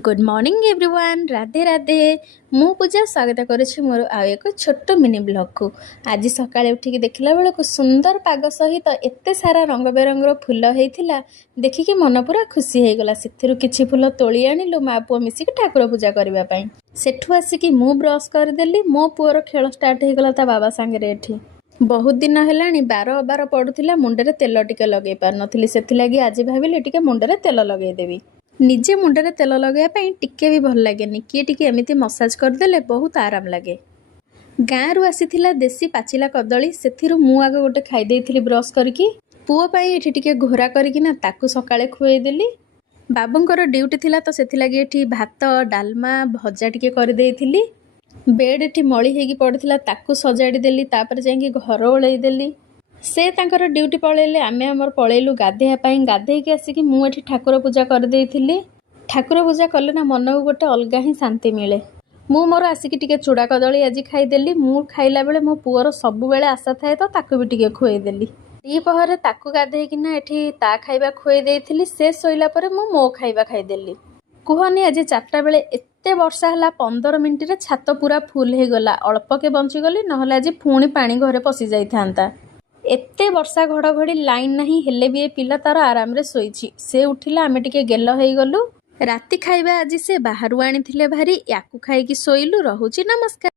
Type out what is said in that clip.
Good morning everyone, Radhe Radhe. मु पूजा स्वागत करुच्ची मोर आउ एक छोट मिनी ब्लॉग को। आज सकाळे उठिकी देखला बेलू सुंदर पाग सहित एते सारा रंग बेरंगर फूल होता देखिकी मन पूरा खुशी हो गला। से किछि फूल तोली आनिलु माँ पुओ मिसिकी ठाकुर पूजा करने। सेठू आसिकी मु ब्रश करदेली। मो पुओर खेल स्टार्ट हो गला ता बाबा सांगे एठी। बहुत दिन है बार अबार पड़ूला मुंडे तेल टिके लगे पार नथिली, सेथिलागी आज भाविली टिके मुंडे तेल लगेदेवी। निजे मुंडे तेल लगाइए टिके भी भल लगे किए टिके एमती मसाज करदेले बहुत आराम लगे। गाँव रु आसीथिला देसी पाचिला कदली, सेथिरु मु आगे गोटे खाईदेली ब्रश करके। पुओ पाई एठी टिके घोरा करकिना ताकू सकाळे खुएदेली। बाबूंकर ड्यूटी थिला तो सेथिलागी एठी भात डालमा भजा टिके कर देइथिली। बेड एठी मळी हेगी पड़थिला ताकू सजाड़ी देली, तापर जाईकी घर ओळेई देली। से तांकर ड्यूटी पळेले, आमे हमर पळेलु गाधेया पाई। गाधेइकी आसिकी मु एठी ठाकुर पूजा कर देइथिली। ठाकुर पूजा कले ना मन को गोटे अलगा ही शांति मिले। मु मोर आसिकी टिके चूड़ा कदली आज खाईदेली। मु खाइला बेले मो पुअर सबु बेले आशा थाए तो ताकू भी टिके खुएदेली। दीपहरे ताकू गाधेइकिना एठी ता खाइबा खुए देइथिली। से सोइला परे मु मो खाइबा खाइदेली। कुहनी आज 4टा बेले एते वर्षा हला, 15 मिनिट रे छात पूरा फुल हो गला। अल्प के बंची गली, नहले आज पुणी पानी घरे पसी जाई थांता। एते वर्षा घड़घड़ी लाइन नहीं हेले भी ए पिला तार आराम रे सोईछि। से उठिला, आमे टिके गेल हो गलु। राति खाइबा आज से बाहरु आनी थिले भारी, याकू खाइकी सोइलु। रहुछि, नमस्कार।